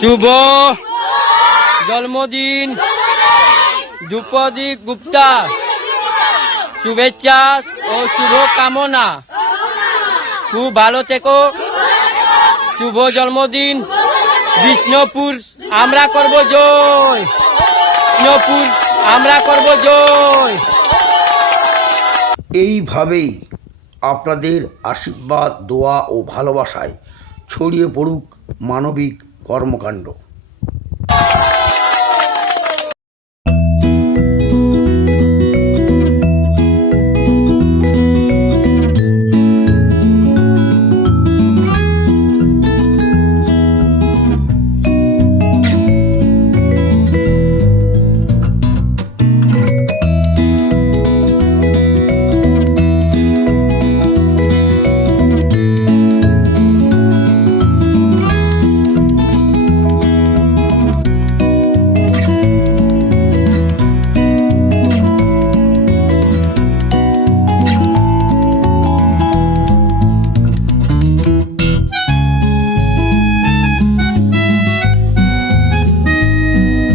শুভ জন্মদিন দ্রৌপদী গুপ্তা, শুভেচ্ছা ও শুভ কামনা। খুব ভালো থেকো। শুভ জন্মদিন বিষ্ণুপুর, আমরা করব জয়। বিষ্ণুপুর, আমরা করব জয়। এইভাবেই আপনাদের আশীর্বাদ, দোয়া ও ভালোবাসায় ছড়িয়ে পড়ুক মানবিক কর্মকাণ্ড।